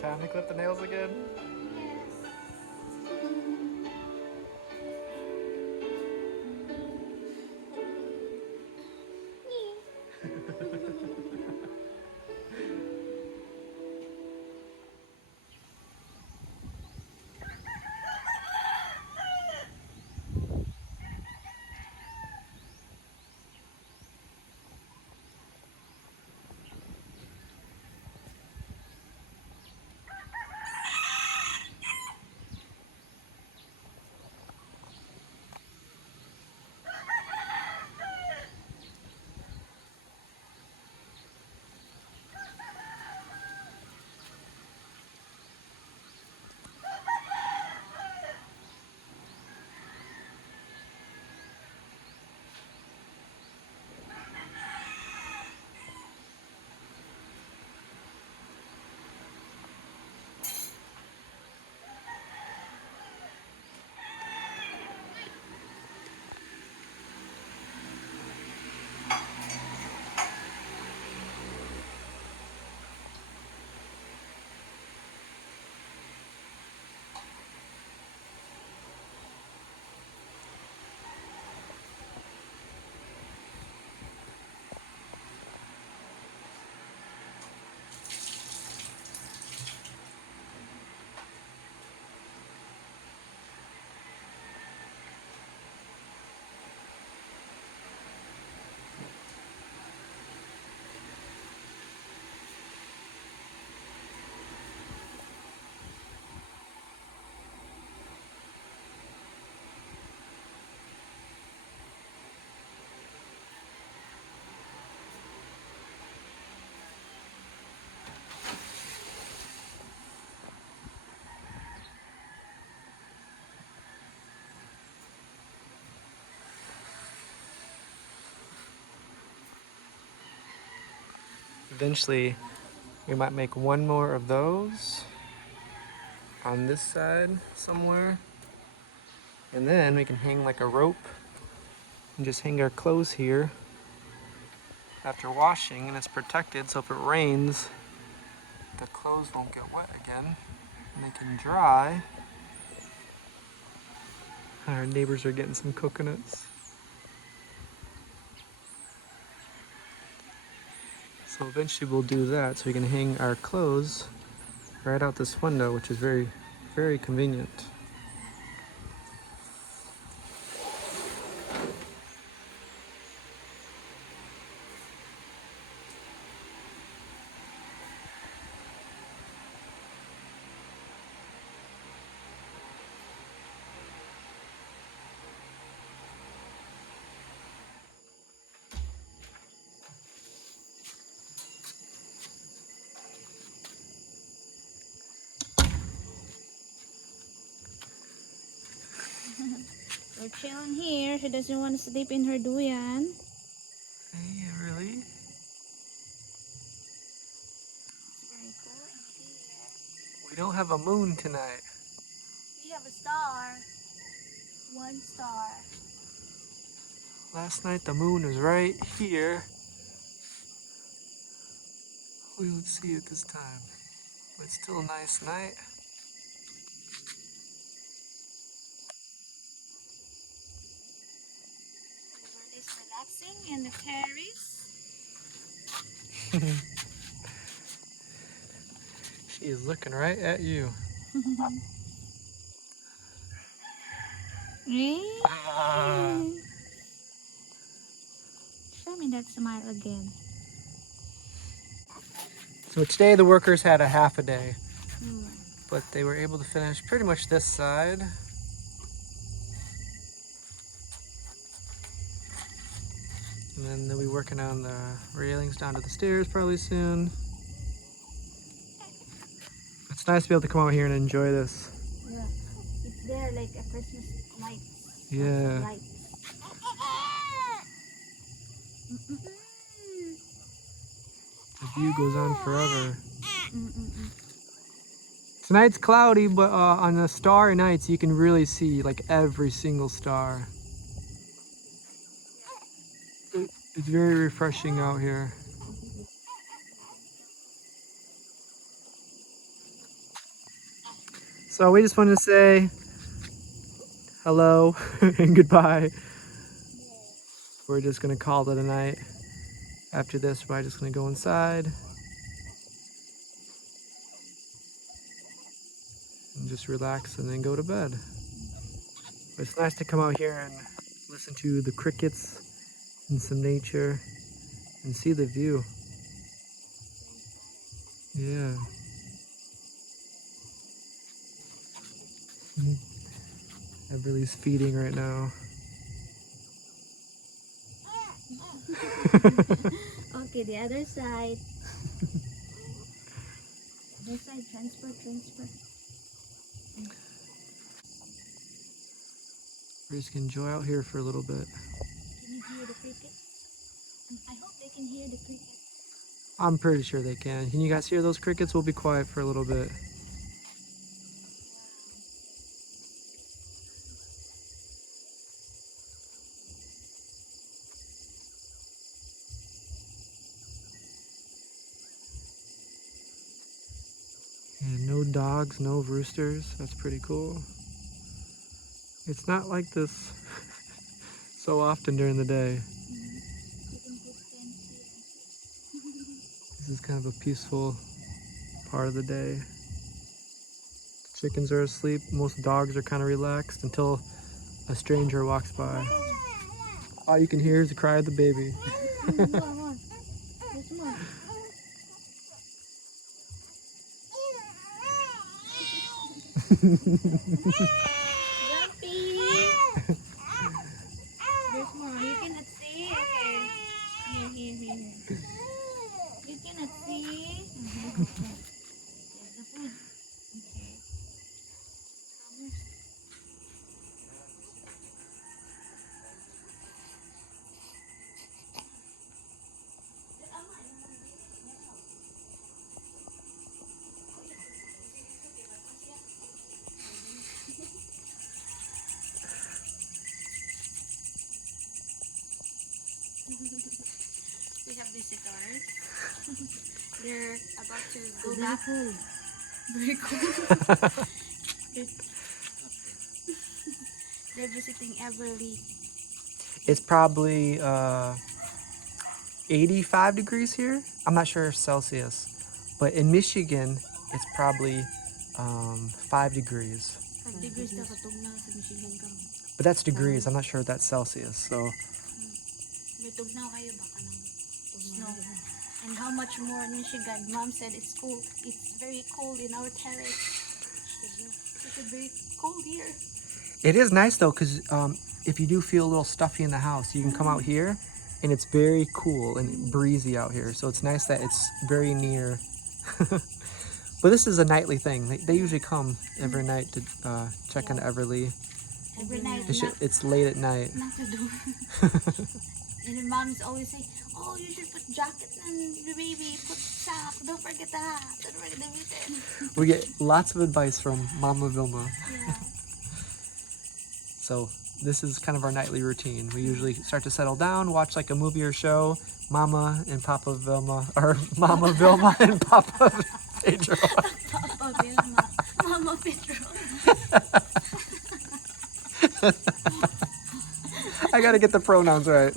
Time to clip the nails again? Eventually, we might make one more of those on this side somewhere. And then we can hang like a rope and just hang our clothes here after washing, and it's protected, so if it rains, the clothes won't get wet again and they can dry. Our neighbors are getting some coconuts. So eventually we'll do that so we can hang our clothes right out this window, which is very, very convenient. We're chilling here. She doesn't want to sleep in her duyan. Hey, really? It's very cool in here. We don't have a moon tonight. We have a star. One star. Last night the moon was right here. We would see it this time. But it's still a nice night. Everyone is relaxing in the terrace. She is looking right at you. Ah. Show me that smile again. So today the workers had a half a day, Hmm. but they were able to finish pretty much this side. And then they'll be working on the railings down to the stairs probably soon. It's nice to be able to come out here and enjoy this. Yeah. It's there like a Christmas light. Yeah. Light. The view goes on forever. Tonight's cloudy, but on the starry nights you can really see like every single star. It's very refreshing out here. So we just wanted to say hello and goodbye. We're just gonna call it a night. After this, we're just gonna go inside and just relax and then go to bed. But it's nice to come out here and listen to the crickets and some nature and see the view. Yeah. Everybody's feeding right now. Okay, the other side. Other side, transfer. We're just gonna enjoy out here for a little bit. Can you hear the crickets? I hope they can hear the crickets. I'm pretty sure they can. Can you guys hear those crickets? We'll be quiet for a little bit. And no dogs, no roosters. That's pretty cool. It's not like this so often during the day. This is kind of a peaceful part of the day. The chickens are asleep. Most dogs are kind of relaxed until a stranger walks by. All you can hear is the cry of the baby. More. There's more. Grumpy. There's more. You cannot see? Okay. Here. You cannot see? Okay. There's the food. Okay. We have visitors. They're about to go back. Very cool. They're visiting Everly. It's probably 85 degrees here. I'm not sure if Celsius, but in Michigan, it's probably 5 degrees. 5 degrees na katog na sa Michigan ka. But that's degrees. I'm not sure if that's Celsius. So May tugnaw kayo baka ng snow. And how much more in Michigan? Mom said it's cool. It's very cold in our terrace. It's very cold here. it is nice though, because if you do feel a little stuffy in the house, you can come out here and it's very cool and breezy out here. So it's nice that it's very near. But this is a nightly thing. They usually come every night to check on Everly. Every night. It's late at night. Not to do. And the moms always say, "Oh, you should put jacket and the baby, put sock. Don't forget the hat. Don't forget the mitten." We get lots of advice from Momma Vilma. Yeah. So this is kind of our nightly routine. We usually start to settle down, watch like a movie or show. Mama and Papa Vilma, or Momma Vilma and Papa Pedro. Papa Vilma, Mama Pedro. I gotta get the pronouns right.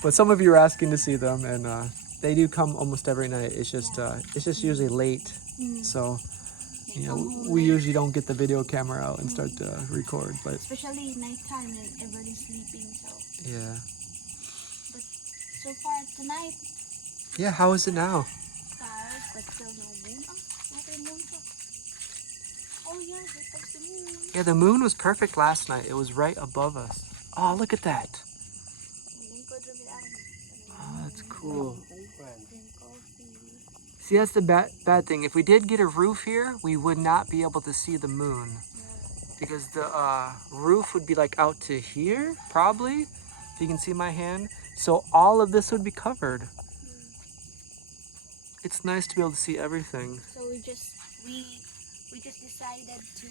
But some of you are asking to see them, and they do come almost every night. It's just usually late, so you know we usually don't get the video camera out and start to record. But Especially nighttime and everybody's sleeping. So, yeah, but so far tonight, yeah. How is it now? stars, but still no moon. Oh, water moon pa. Oh yeah, there comes the moon. Yeah, the moon was perfect last night. It was right above us. Oh, look at that. Oh, that's cool. See, that's the bad thing. If we did get a roof here, we would not be able to see the moon. Because the roof would be like out to here, probably. If you can see my hand. So all of this would be covered. It's nice to be able to see everything. So we just decided to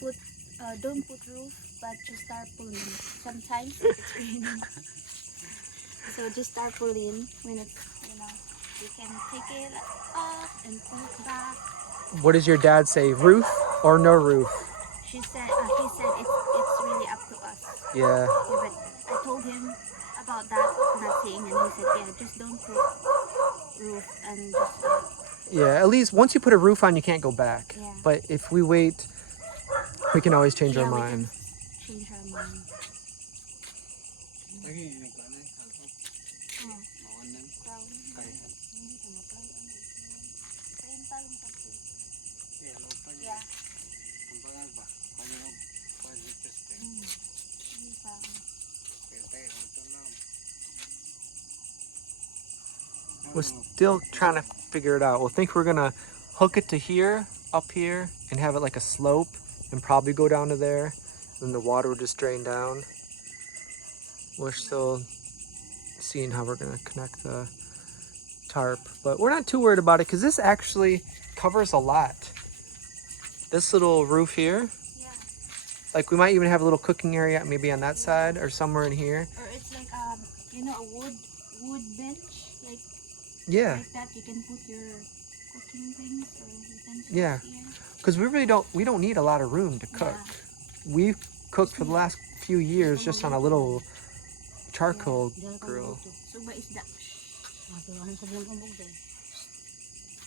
put don't put roof, but just tarpaulin. Sometimes it's raining. So just tarpaulin when it's, you can take it off and put it back. What does your dad say? Roof or no roof? He said it's really up to us. Yeah. Yeah, but I told him about that nothing, and he said, yeah, just don't put roof and just Yeah, at least once you put a roof on, you can't go back. yeah. But if we wait, we can always change our Yeah, we mind. can change our mind. Yeah. We're still trying to figure it out. We'll think we're gonna hook it to here, up here, and have it like a slope, and probably go down to there. Then the water will just drain down. We're still seeing how we're gonna connect the tarp, but we're not too worried about it because this actually covers a lot. This little roof here, Yeah. like we might even have a little cooking area maybe on that side or somewhere in here. Or it's like you know, a wood bench, like Yeah, like that. You can put your cooking things or utensils yeah, here. because we don't need a lot of room to cook. Yeah. We've cooked for the last few years just on a little charcoal grill. So ba isda?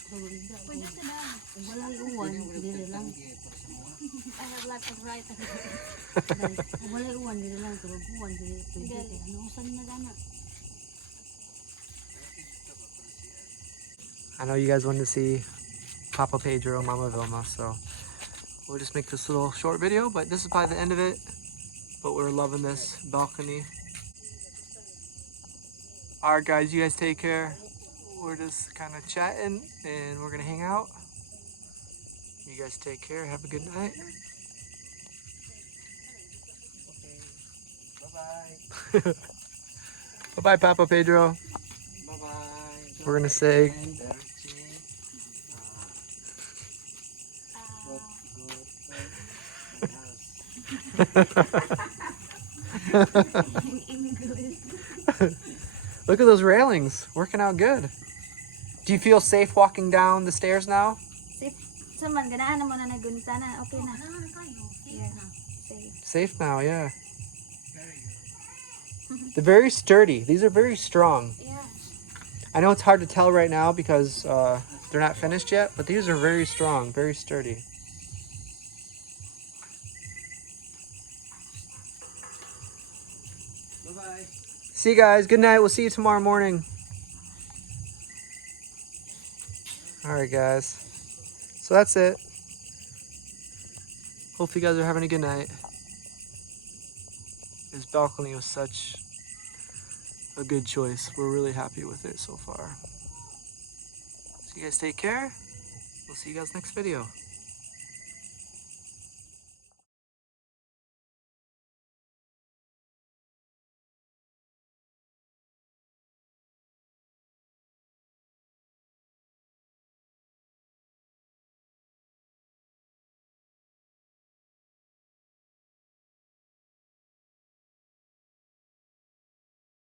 Pwede ka na. Walang uwan, dili lang. I have lots of right. Walang uwan, dili lang. Pero uwan, dili. Pwede ka. Ano, saan na gana? I know you guys wanted to see Papa Pedro, Mama Vilma, so we'll just make this little short video, but this is probably the end of it. But we're loving this balcony. All right, guys, you guys take care. We're just kind of chatting and we're gonna hang out. You guys take care. Have a good night. Okay. Bye-bye. Bye-bye, Papa Pedro. Bye-bye. We're gonna say look at those railings, working out good. Do you feel safe walking down the stairs now? Safe. So man, ganahan na mo na nagunta na. Okay na. Yeah. Safe. Safe now, yeah. They're very sturdy. These are very strong. Yeah. I know it's hard to tell right now because they're not finished yet, but these are very strong, very sturdy. Bye-bye. See you guys. Good night. We'll see you tomorrow morning. All right, guys. So that's it. Hope you guys are having a good night. This balcony was such a good choice. We're really happy with it so far. So you guys take care. We'll see you guys next video.